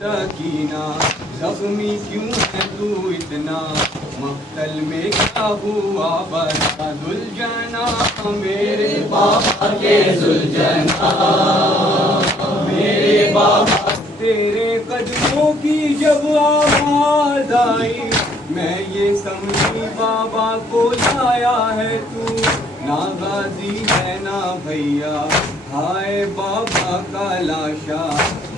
सकीना जख्मी क्यों है तू इतना, मक्तल में क्या हुआ बता दुलजना, मेरे बाबा के दुलजना, मेरे बाबा तेरे कदमों की जब आवाज आई, मैं ये समझी बाबा को लाया है तू, ना गाजी है ना भैया, हाय बाबा का लाशा,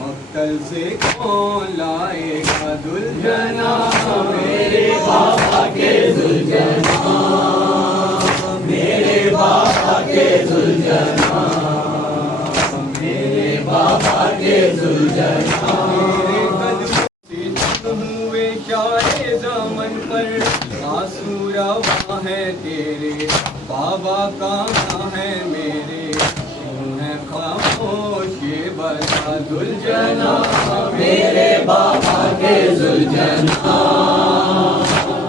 मक्तल से कौन लाएगा दुलजना, मेरे बाबा के दुलजना, मेरे बाबा के दुलजना, मेरे बाबा के दुलजना, मेरे कदमों से तुम हुए शाये ज़मन पर, आंसू रवा है तेरे बाबा कहाँ है मेरे, खामोश ये बता दुलजना, मेरे बाबा के दुलजना,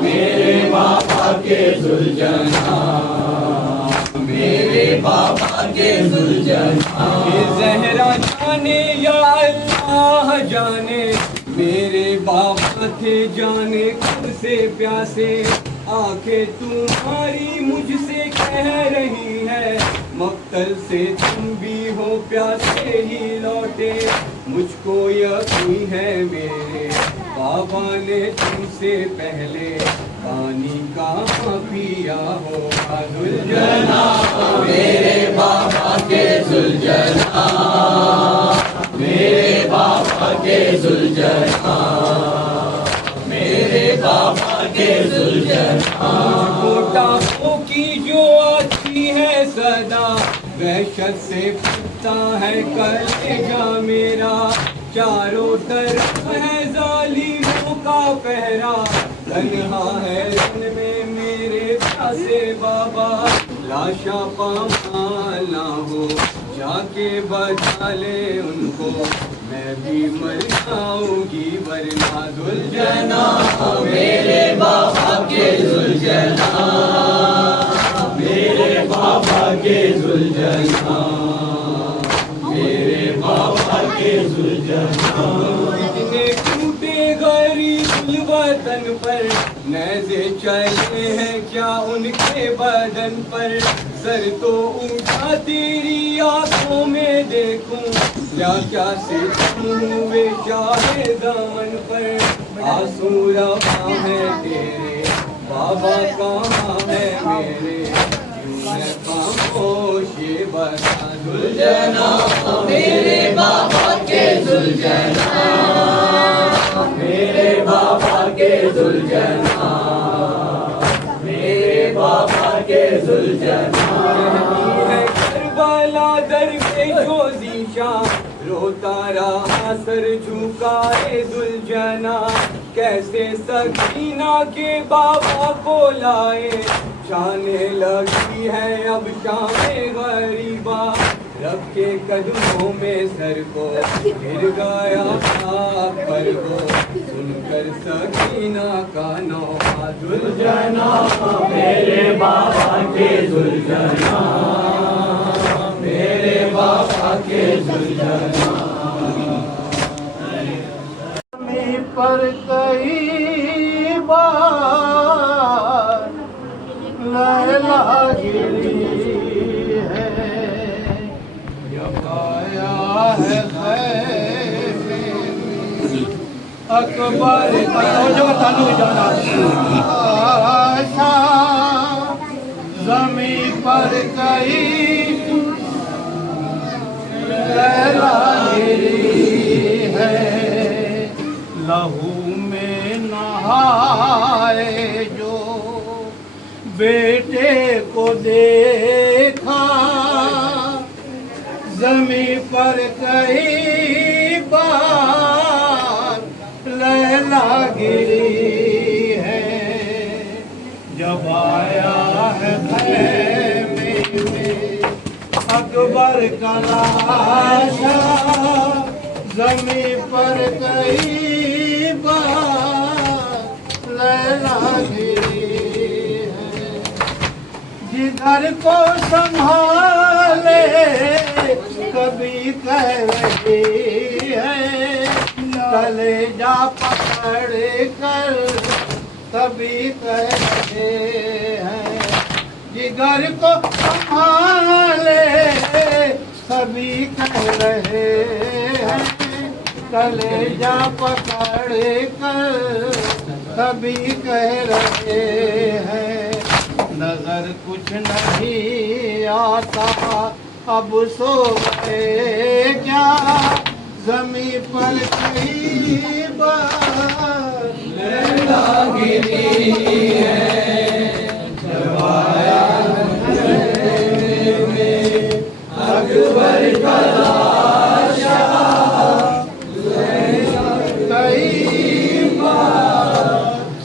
मेरे बाबा के दुलजना, मेरे बाबा के दुलजना, ज़हरा जाने या अल्लाह जाने, मेरे बाबा थे जाने कब से प्यासे, आंखें तुम्हारी मुझसे कह रही है, मक्तल से तुम भी हो प्यासे ही लौटे, मुझको यकीन है मेरे बाबा ने तुमसे पहले पानी कहाँ पिया होगा दुलजना, मेरे बाबा के दुलजना, मेरे बाबा के दुलजना, मेरे बाबा के दुलजना, मोटापों की जो आती है सदा, वहशत से फटता है कलेजा मेरा, चारों तरफ है जालिमों का पहरा, तन्हा है रन में मेरे प्यासे बाबा, लाशा पामाल ना हो जाके बचा ले उनको, मैं भी मर जाऊंगी वरना दुलजना, मेरे बाबा के दुलजना, मेरे बाबा के दुलजना, मेरे बाबा के दुलजना, इतने टूटे गरीब वतन पर, नैज़े चले हैं क्या उनके बदन पर, सर तो ऊंचा तेरी आंखों में देखूं, क्या क्या से तुम हुए चाहे दामन पर, आंसू रवा है तेरे बाबा कहाँ है मेरे, क्यों है खामोश ये बता दुलजना, मेरे बाबा के दुलजना, मेरे बाबा के दुलजना, मेरे बाबा के दुलजना, है करबला दर पे जो ज़ीशा, रोता रहा सर झुकाए दुलजना, कैसे सकीना के बाबा को लाए, जाने लगी है अब शामे गरीबा, रब के कदमों में सर को गिर गया खाक पर वो, सुनकर सकीना का नौहा दुलजना, मेरे बाबा के दुलजना, मेरे बाबा के दुलजना, पर कई बार लैला गिरी है, आया है अकबर आशा ज़मी पर कई लैला गिरी है, लहू में नहाए जो बेटे को देखा, ज़मी पर कई बार लैला गिरी है, जब आया है खैमे में अकबर का लाशा, ज़मी पर कई बार लैला गिरी है, जिधर को संभाले कभी कह रही है, कलेजा पकड़ कर सभी कह रहे हैं, जिगर को संभाले सभी कह रहे हैं, कलेजा पकड़ कर सभी कह रहे हैं। नजर कुछ नहीं आता अब सो गए क्या, जमी पर कई बार लैला गिरी है, जब आया में अकबर का लाशा कई बार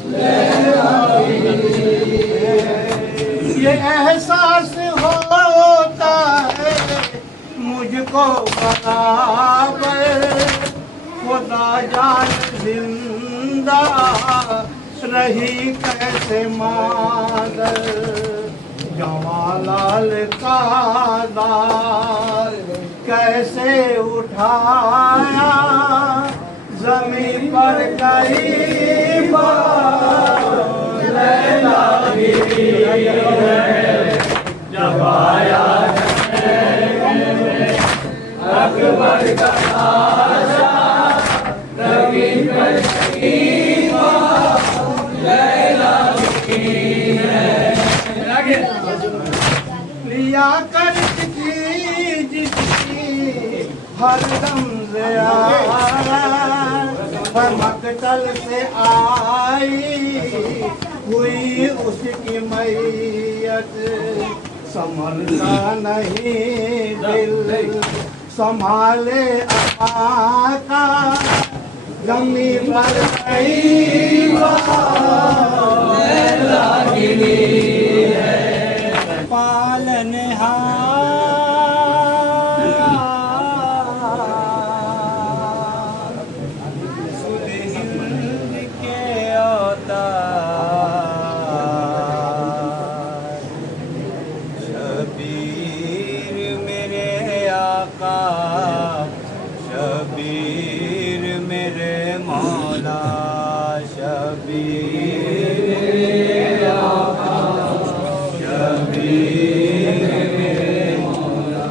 लैला गिरी है। ये एहसास होता है मुझको बराबर, खुदा जान जिंदा रही कैसे मादर, जवालाल का दार कैसे उठाया, जमीन पर कई बार लैला गिरी है, जब आया अकबर का लाशा जमीन पर कई बार लैला गिरी है। लिया कर जिसकी हरदम मकतल से आई हुई उसकी मैयत, संभलता नहीं दिल संभाले आका, जमी पर कई बार लैला गिरी है। पालनहार सुध हिंद के अवतार, शबीर मेरे आका, शबीर मेरे मौला, शबीर मेरे आका, शबीर मेरे मौला।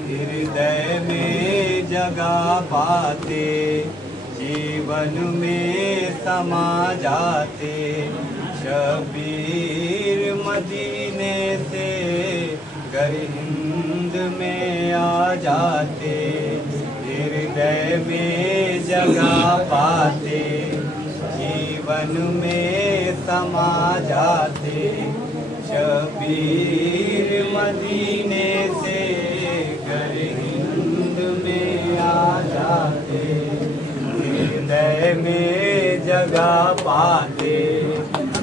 हृदय में जगह पाते जीवन में समा जाते, शबीर मदीने से घर हिंद में आ जाते, हृदय में जगह पाते जीवन में समा जाते, शबीर मदीने से घर हिंद में आ जाते, हृदय में जगह पाते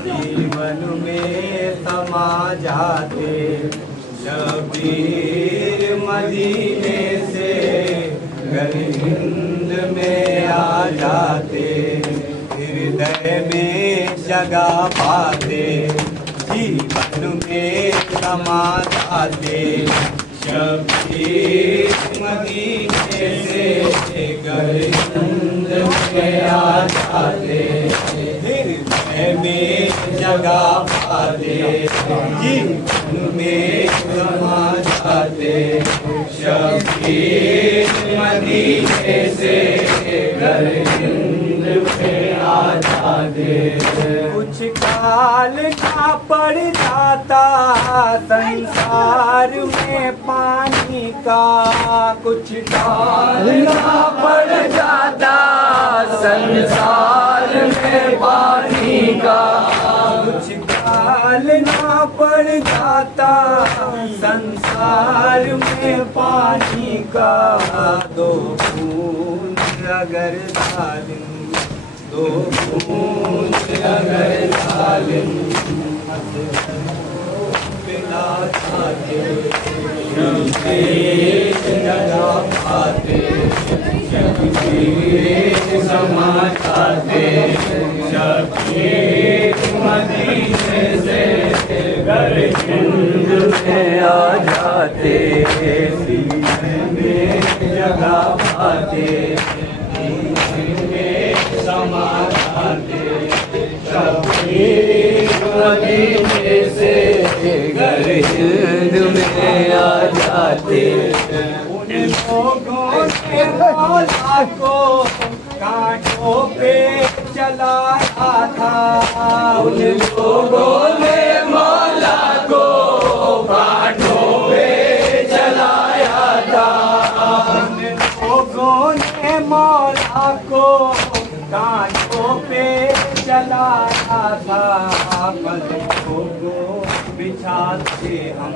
जीवन में समा जाते, शबीर मदीने से घर हिंद में आ जाते, हृदय में जगह पाते जीवन में समा जाते, शबीर मदीने से घर हिंद में आ जाते, हृदय में जगह पाते जीवन में समा जाते, शबीर मदीने से घर हिंद में आ जाते। कुछ काल का पड़ जाता संसार में पानी का, कुछ काल का पड़ जाता संसार में पानी का, कुछ काल ना पड़ जाता संसार में पानी का, दो बूंद अगर डालें, दो बूंद अगर डालें पिला जाते, शबीर जगा पाते, शबीर समा जाते, शबीर मदीने से घर हिंद में आ जाते, सीने में जगह पाते, हिंद में आ जाते। उन लोगों ने मौला को कांटों पे चलाया था। उन लोगों ने मौला को कांटों पे चलाया था। उन लोगों ने मौला को कांटों पे चलाया था। पलकों को बिछाते हम,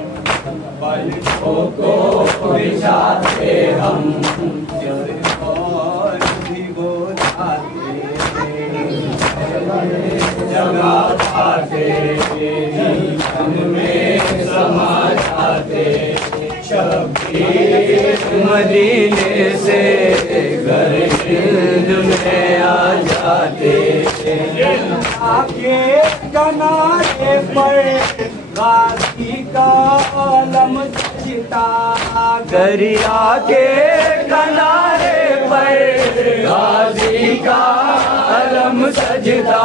पलकों को बिछाते हम, और भिगो जाते, जगा पाते, जीवन में समा जाते। शब्बीर मदीने से घर हिंद में आ जाते। आगे किनारे पर गाजी का आलम सजता। दरिया के किनारे पर गाजी का आलम सजता।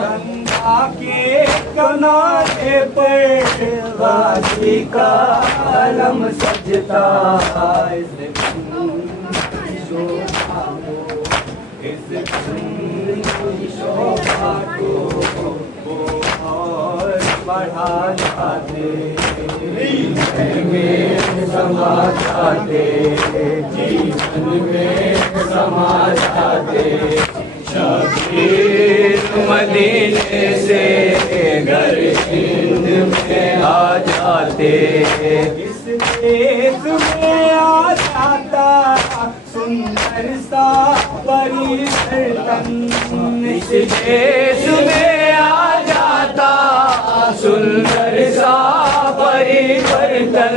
गंगा के किनारे पर गाजी का आलम सजता। इस शोभा को और बढ़ा जाते, में समा जाते, जीवन में समा जाते। शब्बीर मदीने से घर हिंद में आ जाते। इस देश में आ जाता सुंदर सा परिवर्तन। इस देश में आ जाता सुंदर सा परिवर्तन।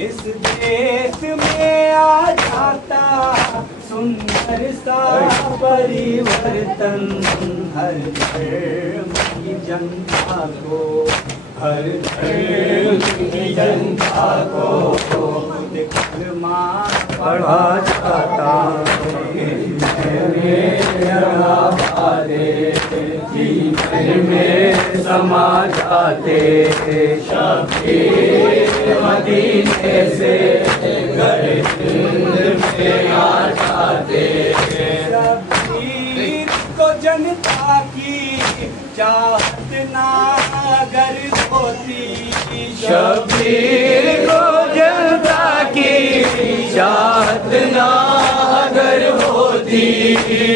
इस देश में आ जाता सुंदर सा परिवर्तन। हर धर्म की जनता को, हर धर्म की जनता को कलमा पढ़ा जाता। जीवन में समा जाते। शब्बीर मदीने से घर हिंद में आ जाते। शब्बीर को जनता की चाहत ना अगर होती। शब्बीर को जनता की चाहत ना अगर होती।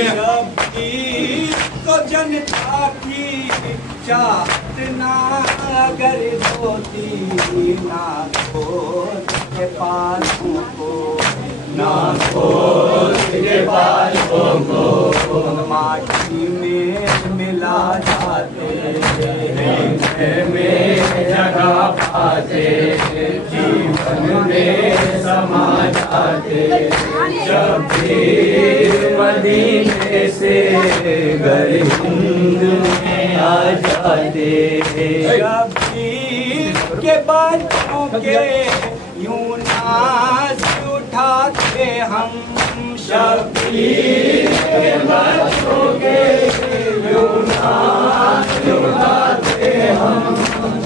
शब्बीर को जनता की चाहत ना अगर होती। ना खोज के पालों को, ना खोज के पालों को माटी में मिला जाते। में जगह पाते, जीवन में समा जाते। शब्बीर मदीने से घर हिंद में आ जाते। शब्बीर के बच्चों के यूं नाच उठाते हम। शब्बीर के बच्चों के यूं नाच उठाते हम।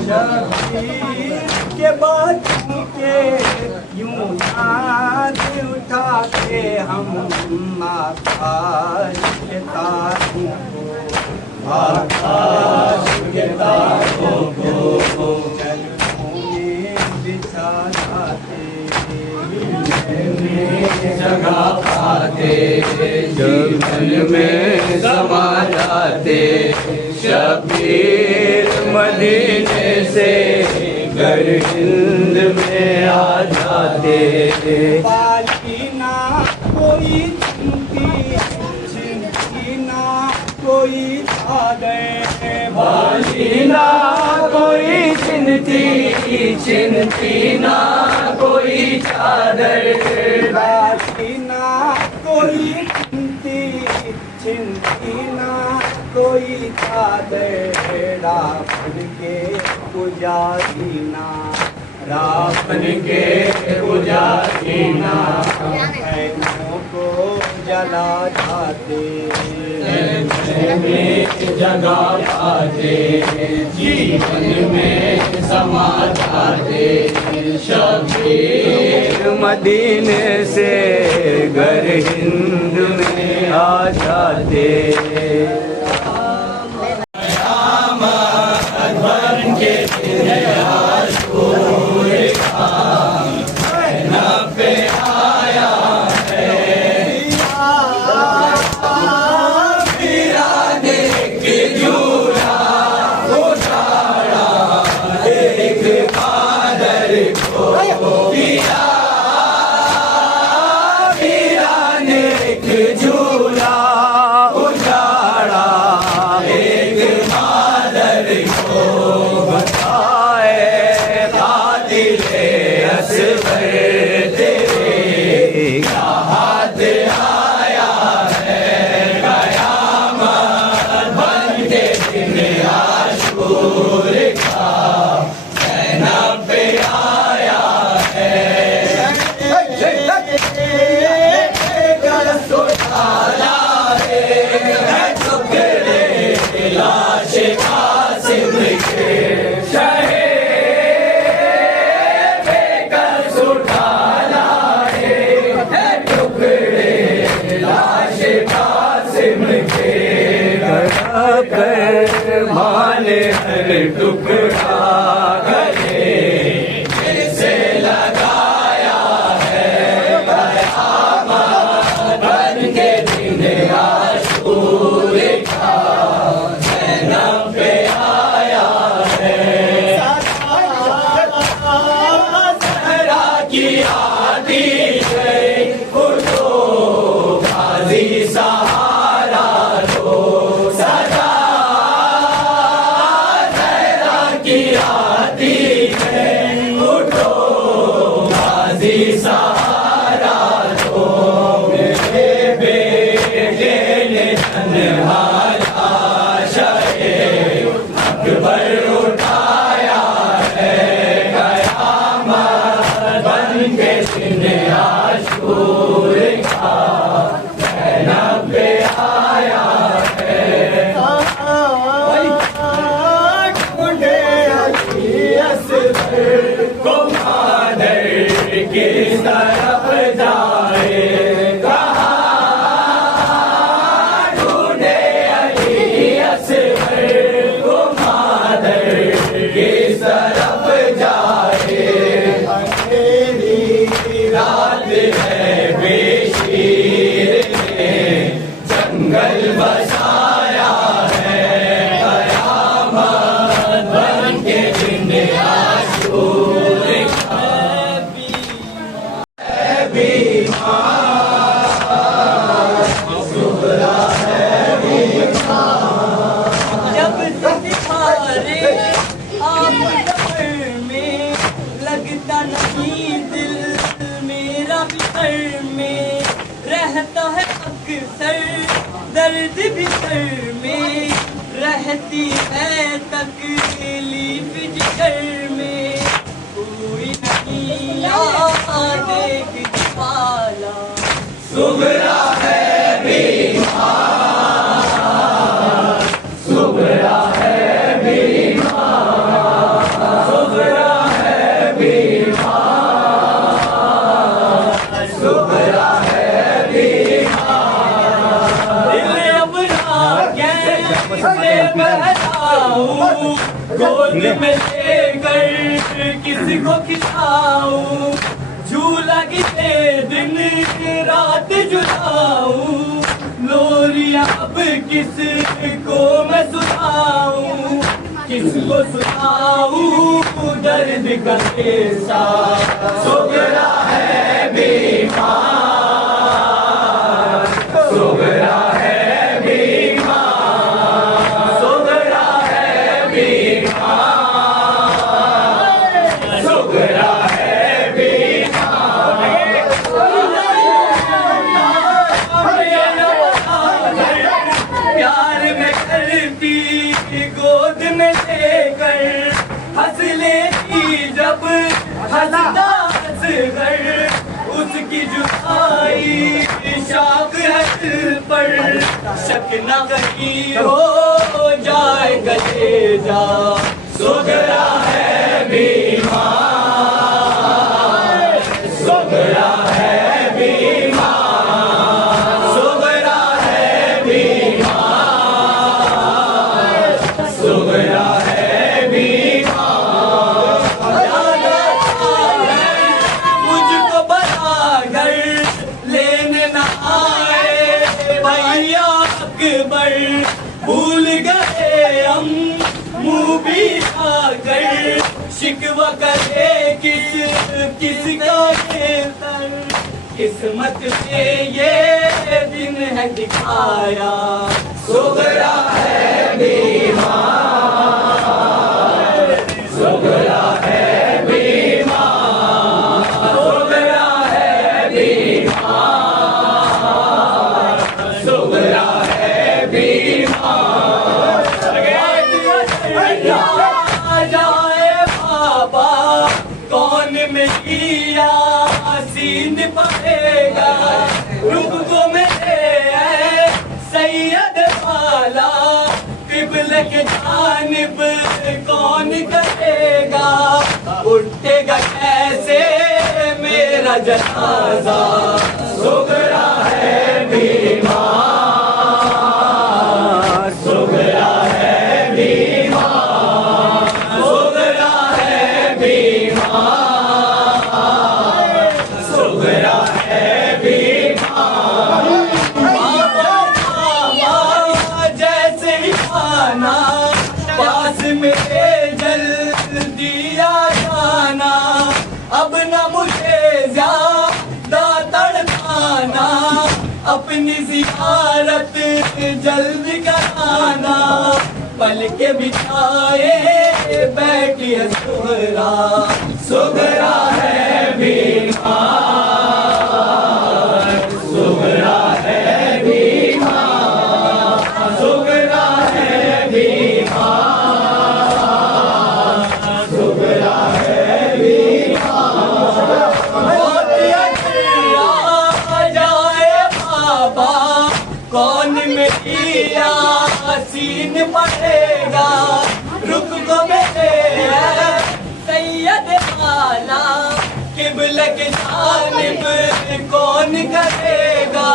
शब्बीर के बच्चों के यूं नाच उठाते हम। आकाश के तारों को, आकाश के तारों को जलकों में बिछा जाते। जगह पाते, जीवन में समा जाते। शब्बीर मदीने से घर हिंद में आ जाते। पाली ना कोई चिंती, चिंती ना कोई चादर। पाली ना कोई चिंती, चिंती ना कोई चादर। पाली ना कोई चिंती, चिंती ना कोई चादर। रावण के पुजारी ना, रावण के पुजारी ना बहनों को जला जाते। में जगा पाते, जीवन में समा जाते। शबीर मदीने से घर हिंद में आ जाते। बन के पे आया है वीराने की झूला उतारा, एक कादर को दिया। वीराने की झूला उतारा, एक कादर को बताए कातिले असगर तेरे हाथ आया है। कयामत बन के दिन आशूर का ज़ैनब पे आया है। उठाया है टुकड़े लाश कासिम के, शहे बेकस उठाया है टुकड़े लाश कासिम के। कर माने हर टुकड़ा गले से लगाया है। कयामत बन के दिन आशूर का ज़ैनब पे आया है। सहरा की आती है उठो गाज़ी सहारा दो सदा। सहरा की आती है उठो गाज़ी सहारा दो। मेरे बेटे ने तन्हाया शहे अकबर उठाया है। कयामत बन के दिन आशूर का ज़ैनब पे आया है। ढूंढे अली असगर को मादर किस तरफ जाए। कहा ढूंढे अली असगर को मादर किस तरफ जाए। अंधेरी रात है बेशीर ने जंगल बसाया है। कयामत बन के दिन आशूर का है बीमार। सुगरा है बीमार। जब तुम्हारे आप सफर में लगता नहीं दिल मेरा भी सर में रहता है अक्सर दर्द भी सर में रहती है तकलीफ जिगर में कोई नहीं यहाँ देख वाला। सुगरा है बीमार। सुगरा है बीमार। सुगरा है बीमार। सुगरा है बीमार। दिल अपना कैसे बहलाऊं, गोद में लेकर किसको खिलाऊं, झूला किसे दिन रात झुलाऊं, लोरियां अब किसको मैं सुनाऊं, किसको सुनाऊं दर्द का किस्सा। सुगरा है बीमार। सुगरा है बीमार। सुगरा है बीमार। सुगरा है बीमार। प्यार में करती गोद में लेकर हंस लेती जब हंसता हंसकर उसकी जुदाई शाख है दिल पर, शक न कहीं हो जाए गले जा। सुगरा है बीमार, सुगरा है बीमार, सुगरा है बीमार, सुगरा है बीमार। मुझको बड़ा घर लेने न आए भैया अकबर, भूल गए हम मुँह भी खाकर, शिकवा करे किसका खेतर, किस्मत पे ये दिन है दिखाया। सुगरा है बीमार, सुगरा है बीमार, सुगरा है बीमार, सुगरा है बीमार। जाए बाबा कौन मिलिया सीन पड़ेगा, रुक को मेरे सैयद वाला, किबले के जानिब कौन करेगा, उठेगा कैसे मेरा जनाजा। सुगरा है बीमार, सुगरा है बीमार, सुगरा है बीमार, सुगरा है बीमार। जैसे ही खाना पास में जल्दी आ जाना, अब न मुझे ज्यादा तड़पाना, अपनी जियारत जल्दी कराना, पल के बिछाए बैठी है सुगरा। सुगरा है बीमार, सुगरा है बीमार, सुगरा है बीमार, सुगरा है बीमार। जाए बाबा कौन मिलिया सीन पड़ेगा, रुक को मेरे सैयद वाला, किबले के जानिब कौन करेगा,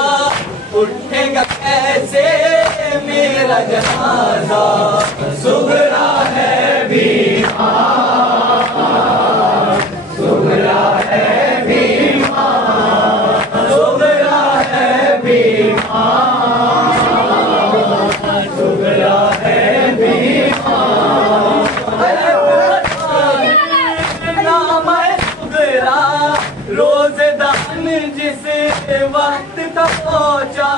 उठेगा कैसे मेरा जनाजा। सुगरा है बीमार, सुगरा है बीमार, सुगरा है बीमार, सुगरा है बीमार। नाम है सुगरा रोज़दान जिस वक्त तक पहुँचा,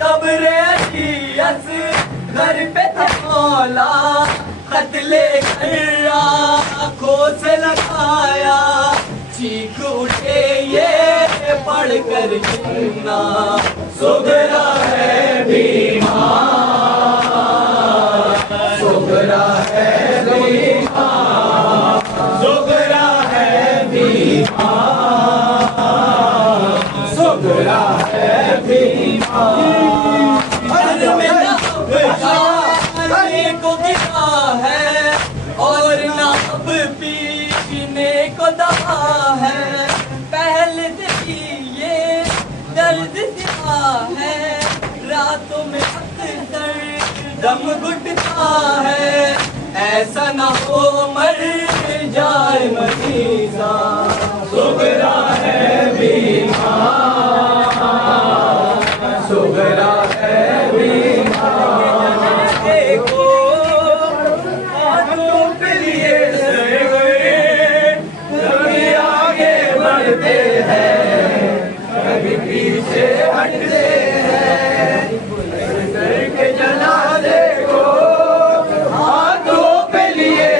तब रेस घर पे था मौला, खत लेकर आँखों से लगाया, चीख उठे ये पढ़कर जिन्ना। सुगरा है बीमार, सुगरा है बीमार, सुगरा है बीमार, सुगरा है बीमार। को गिरा है और ना अब पीने को दवा है, पहले से ये दर्द दिया है, रातों में अक्सर दम घुटता है, ऐसा ना हो मर जाए मरीजा। सुगरा है बीमार, सुगरा है बीमार। देखो हाथों पे लिए कभी आगे बढ़ते हैं, कभी पीछे हटते हैं, करके जनाजे को हाथों पे लिए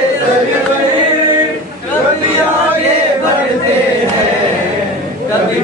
कभी आगे बढ़ते हैं, कभी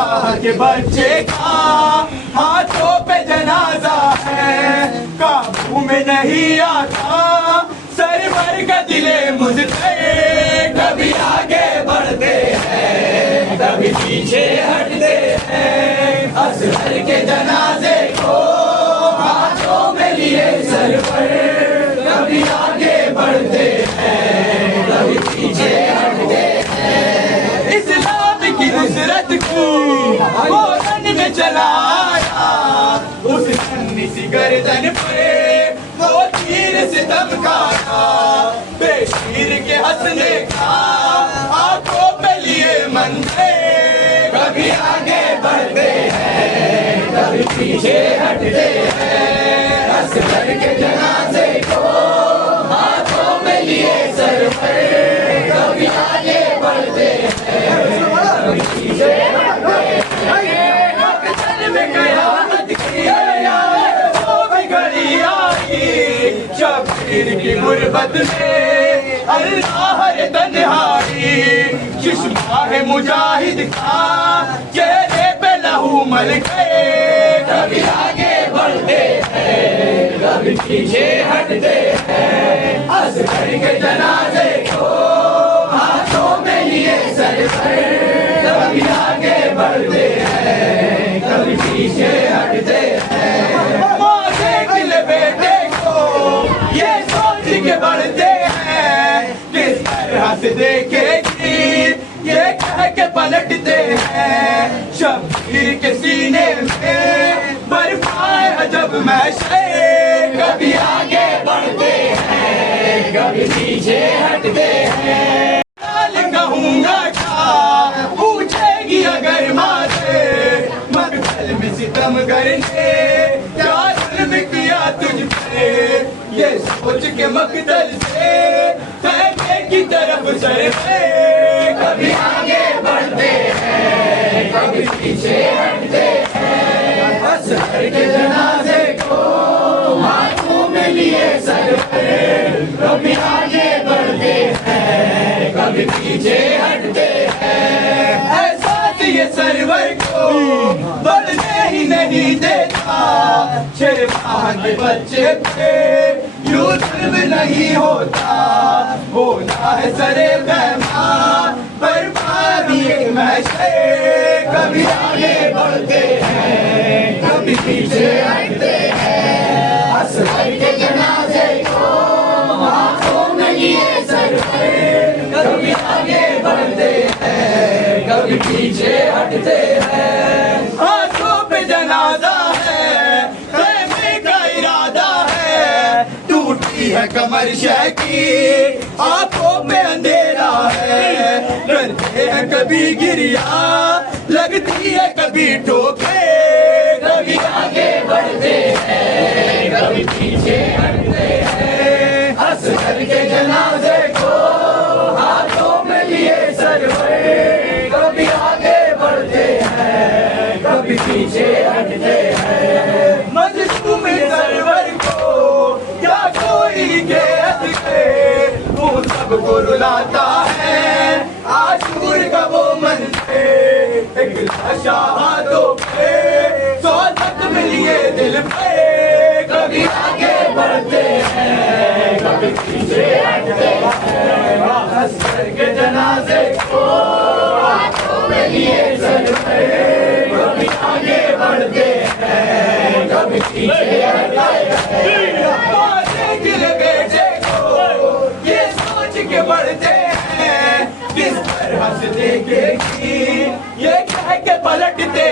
शर्मा के बच्चे का हाथों पे जनाजा है, काबू में नहीं आता सरवर का दिले मुझसे। कभी आगे बढ़ते हैं कभी पीछे हटते हैं, असगर के जनाजे को हाथों में लिए सरवर। कभी आगे बढ़ते हैं कभी पीछे हटते हैं, इस्लाम की नुसरत को वो रन में चलाया, उस सन्नी सी गर्दन पे वो तीर सितम खाया। बेशीर के हंसने का आंखों पे लिए मंदे, कभी आगे बढ़ते हैं कभी पीछे हटते हैं, असगर के जनाजे को हाथों में लिए सरवर। कभी आगे बढ़ते हैं कभी पीछे हटते हैं, वक्त में कयामत की वो भी घड़ी आई, शब्बीर की गुर्बत में अल्लाह है तन्हाई। चश्मा है मुजाहिद का चेहरे पे लहू मल गए, कभी आगे बढ़ते हैं कभी पीछे हटते हैं, असगर के जनाजे को हाथों में लिए सरवर। कभी आगे बढ़ते हैं कभी पीछे हटते हैं, माँ दिल बेटे को ये सोच के बढ़ते हैं किस तरह से देखेगी, ये कह के पलटते हैं। शब्बीर के सीने में बर्फाए अजब मैशे, कभी आगे बढ़ते हैं कभी पीछे हटते हैं। कहूँगा क्या पूछेगी अगर माँ से, मकतल में सितम करने क्या जुल्म किया तुझ पे, ये सोच के मकतल से फैले की तरफ सर पे। कभी आगे बढ़ते हैं कभी पीछे हटते हैं, असगर के जनाजे को हाथों में लिए सर पे। कभी आगे बढ़ते हैं कभी पीछे हटते हैं, एहसास ये सरवर को बढ़ने ही नहीं देता। शर्मा के बच्चे पे यूं जुल्म नहीं होता, होना है सरे पैमा पर भी एक मैशे। कभी आगे बढ़ते हैं कभी पीछे हटते हैं, असगर के जनाजे को हाथों में लिए सरवर। कभी आगे बढ़ते हैं कभी पीछे हटते हैं, हाथों पे जनाजा है कहने का इरादा है। टूटी है कमर शह की आंखों में अंधेरा है, करते हैं कभी गिरिया लगती है कभी ठोके। कभी आगे बढ़ते हैं कभी पीछे हटते हैं, असगर के जनाजे को हाथों में लिए सरवर। कभी आगे बढ़ते हैं कभी पीछे हटते हैं, मजलूम सरवर को क्या कोई कहत के, वो सबको रुलाता है आशूर का वो मंज़े। एक लाशा हाथों पे सौदत में लिए दिल पे, कभी आगे बढ़ते हैं कभी पीछे हटते हैं, असगर के जनाजे को हाथों में लिए सरवर। कभी आगे बढ़ते हैं कभी पीछे हटते हैं, दिल बेटे को ये सोच के बढ़ते हैं किस तरह से देखेगी, ये कह के पलटते